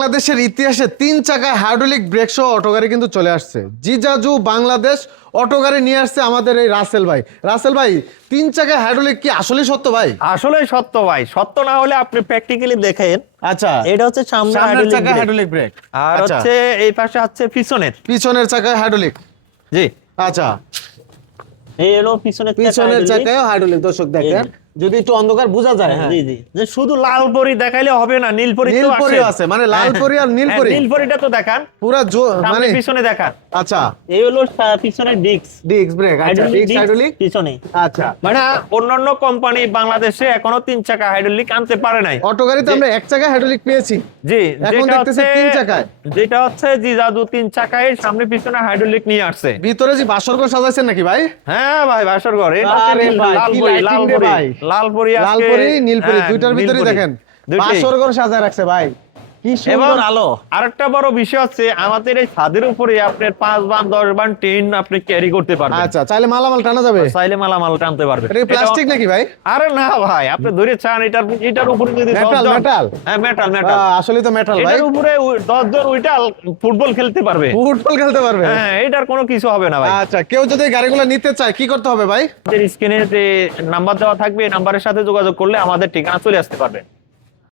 বাংলাদেশের ইতিহাসে 3 চাকায় হাইড্রোলিক ব্রেক সহ অটো গাড়ি কিন্তু চলে আসছে। জিজাজু বাংলাদেশ অটো গাড়ি নিয়ে আসছে আমাদের এই রাসেল ভাই। রাসেল ভাই, 3 চাকায় হাইড্রোলিক কি আসলেই সত্য ভাই? আসলেই সত্য ভাই, সত্য না হলে আপনি প্র্যাকটিক্যালি দেখেন। আচ্ছা, এটা হচ্ছে সামনের চাকায় হাইড্রোলিক ব্রেক, আর হচ্ছে এই পাশে হচ্ছে পিছনের চাকায় হাইড্রোলিক। জি, আচ্ছা, এই হলো পিছনের চাকায় হাইড্রোলিক। দর্শক দেখেন, যদি একটু অন্ধকার বোঝা যায়। হ্যাঁ, জি জি, যে শুধু লাল পরি দেখাইলে হবে না, নীল পরি তো আছে, মানে লাল পরি আর নীল পরি। নীল পরিটা তো দেখান পুরো মানে পিছনে দেখান। আচ্ছা, এই হলো পিছনের ডিস্ক ব্রেক। আচ্ছা, ডিস্ক হাইড্রোলিক পিছনে। আচ্ছা, মানে অন্যান্য কোম্পানি বাংলাদেশে এখনো 3 চাকা হাইড্রোলিক আনতে পারে নাই। অটো গাড়িতে আমরা 1 চাকায় হাইড্রোলিক পেয়েছি। জি, এখন দেখতেছি 3 চাকায়। যেটা হচ্ছে জিজাজু 3 চাকায় সামনে পিছনে হাইড্রোলিক নিয়ে আসছে। ভিতরে যে বাসরঘর সাজাইছেন নাকি ভাই? হ্যাঁ ভাই, বাসর ঘর। এটা আরে ভাই, কি লাইটিং রে ভাই। লাল পরি লাল পরি নীল পরি দুইটার ভিতরে দেখেন বাসরঘর সাজায় রাখছে ভাই, কি সুন্দর আলো। আরেকটা বড় বিষয় হচ্ছে আমাদের এই ছাদের উপরে আপনার 5 বান 10 বান টিন আপনি ক্যারি করতে পারবেন। আচ্ছা, চাইলে মালামাল টানা যাবে? চাইলে মালামাল টানতে পারবেন। এটা প্লাস্টিক নাকি ভাই? আরে না ভাই, আপনি ধরে চান এটার উপরে যদি মেটাল। হ্যাঁ, মেটাল। আসলে তো মেটাল ভাই। এটার উপরে 10 জন উইটা ফুটবল খেলতে পারবে। ফুটবল খেলতে পারবে? হ্যাঁ, এটার কোনো কিছু হবে না ভাই। আচ্ছা, কেউ যদি গাড়িগুলো নিতে চায় কি করতে হবে ভাই? স্ক্রিনে যে নাম্বার দেওয়া থাকবে, এই নাম্বারের সাথে যোগাযোগ করলে আমাদের ঠিকানা চলে আসতে পারবে।